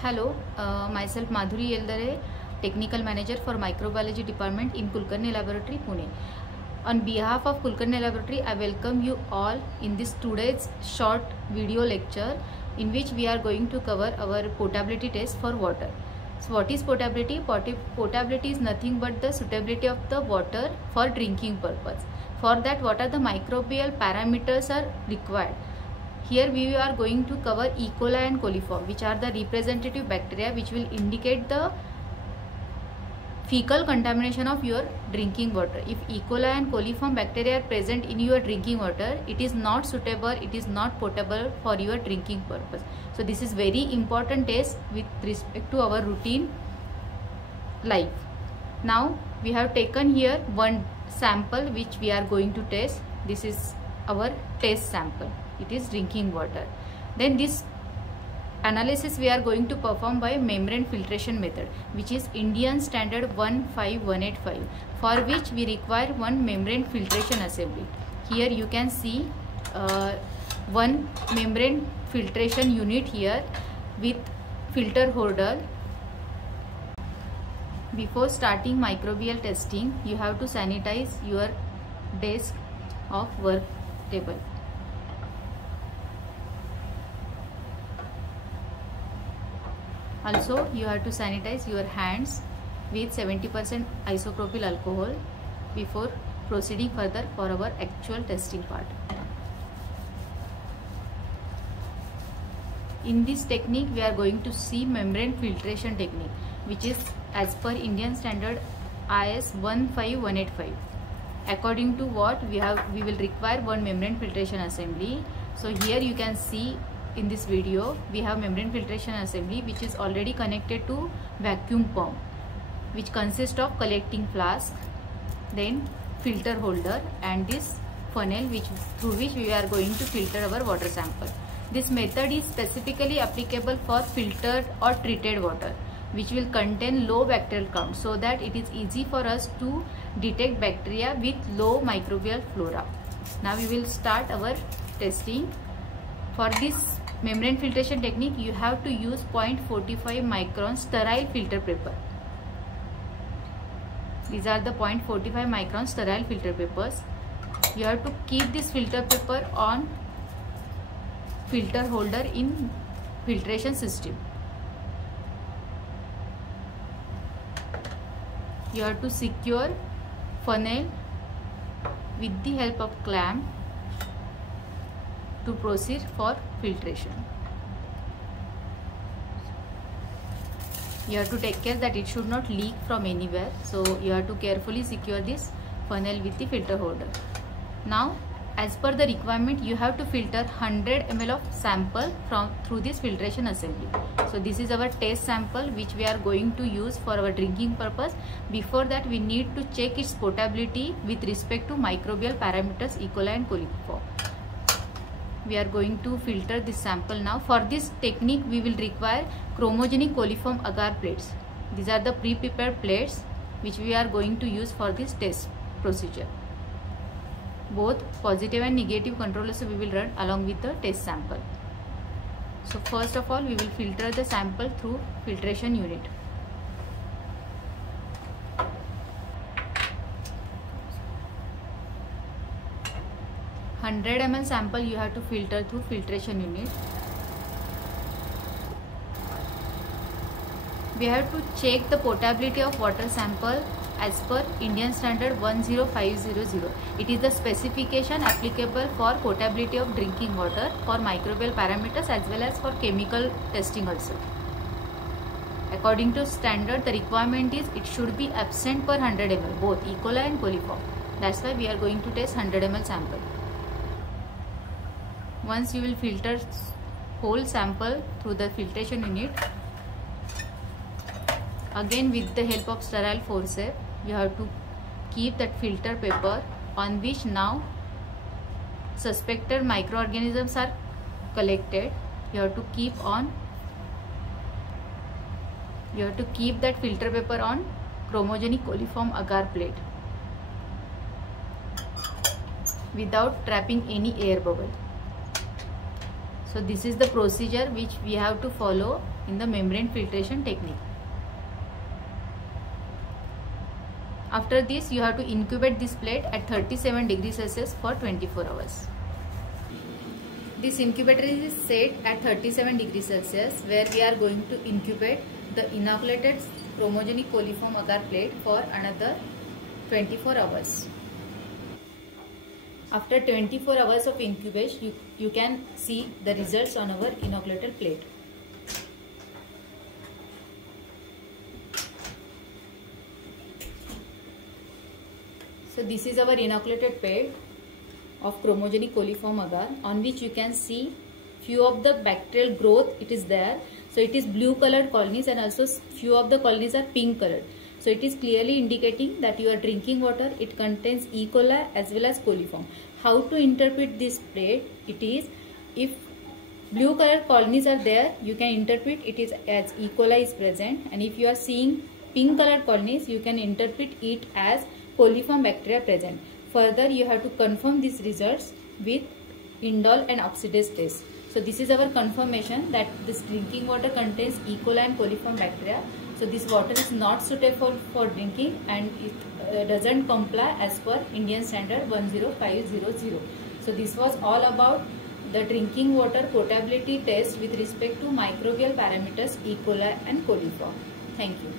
Hello, myself Madhuri Yeldare, Technical Manager for Microbiology Department in Kulkarni Laboratory, Pune. On behalf of Kulkarni Laboratory, I welcome you all in this today's short video lecture in which we are going to cover our potability test for water. So what is potability? Potability is nothing but the suitability of the water for drinking purpose. For that, what are the microbial parameters are required? Here we are going to cover E. coli and coliform, which are the representative bacteria which will indicate the fecal contamination of your drinking water. If E. coli and coliform bacteria are present in your drinking water, it is not suitable, it is not potable for your drinking purpose. So this is very important test with respect to our routine life. Now we have taken here one sample which we are going to test. This is our test sample. It is drinking water. Then this analysis we are going to perform by membrane filtration method, which is Indian standard 15185, for which we require one membrane filtration assembly. Here you can see one membrane filtration unit here with filter holder. Before starting microbial testing, you have to sanitize your desk of work table. Also, you have to sanitize your hands with 70% isopropyl alcohol before proceeding further for our actual testing part. In this technique, we are going to see membrane filtration technique, which is as per Indian standard IS 15185. According to what we will require one membrane filtration assembly. So here you can see in this video we have membrane filtration assembly which is already connected to vacuum pump, which consists of collecting flask, then filter holder, and this funnel through which we are going to filter our water sample. This method is specifically applicable for filtered or treated water which will contain low bacterial count, so that it is easy for us to detect bacteria with low microbial flora. Now we will start our testing. For this membrane filtration technique, you have to use 0.45 micron sterile filter paper. These are the 0.45 micron sterile filter papers. You have to keep this filter paper on filter holder in filtration system. You have to secure funnel with the help of clamp to proceed for filtration. You have to take care that it should not leak from anywhere, so you have to carefully secure this funnel with the filter holder. Now, as per the requirement, you have to filter 100 ml of sample through this filtration assembly. So this is our test sample which we are going to use for our drinking purpose. Before that, we need to check its potability with respect to microbial parameters E. coli and coliform. We are going to filter this sample now. For this technique, we will require chromogenic coliform agar plates. These are the pre-prepared plates which we are going to use for this test procedure. Both positive and negative controllers we will run along with the test sample. So first of all, we will filter the sample through filtration unit. (100 ml) sample you have to filter through filtration unit. We have to check the potability of water sample as per Indian standard 10500. It is the specification applicable for potability of drinking water for microbial parameters as well as for chemical testing also. According to standard, the requirement is it should be absent per 100 ml, both E. coli and coliform. That's why we are going to test 100 ml sample. Once you will filter whole sample through the filtration unit, again with the help of sterile forceps, you have to keep that filter paper on which now suspected microorganisms are collected. You have to keep that filter paper on chromogenic coliform agar plate without trapping any air bubble. So this is the procedure which we have to follow in the membrane filtration technique. After this, you have to incubate this plate at 37 degrees Celsius for 24 hours. This incubator is set at 37 degrees Celsius, where we are going to incubate the inoculated chromogenic coliform agar plate for another 24 hours. After 24 hours of incubation, you can see the results on our inoculated plate. So this is our inoculated plate of chromogenic coliform agar, on which you can see few of the bacterial growth it is there. So it is blue colored colonies, and also few of the colonies are pink colored. So it is clearly indicating that your drinking water, it contains E. coli as well as coliform. How to interpret this plate? It is, if blue colored colonies are there, you can interpret it is as E. coli is present, and if you are seeing pink colored colonies, you can interpret it as coliform bacteria present. Further, you have to confirm these results with indole and oxidase test. So this is our confirmation that this drinking water contains E. coli and coliform bacteria. So this water is not suitable for drinking, and it doesn't comply as per Indian standard 10500. So this was all about the drinking water potability test with respect to microbial parameters E. coli and coliform. Thank you.